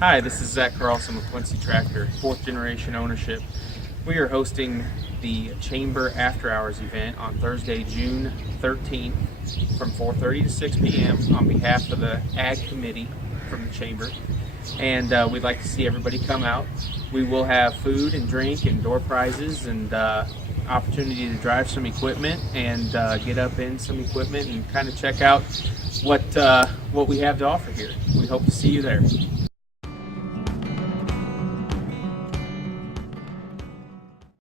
Hi, this is Zach Carlson with Quincy Tractor, fourth generation ownership. We are hosting the Chamber After Hours event on Thursday, June 13th from 4:30 to 6 p.m. on behalf of the Ag Committee from the Chamber. And we'd like to see everybody come out. We will have food and drink and door prizes and opportunity to drive some equipment and get up in some equipment and kind of check out what we have to offer here. We hope to see you there.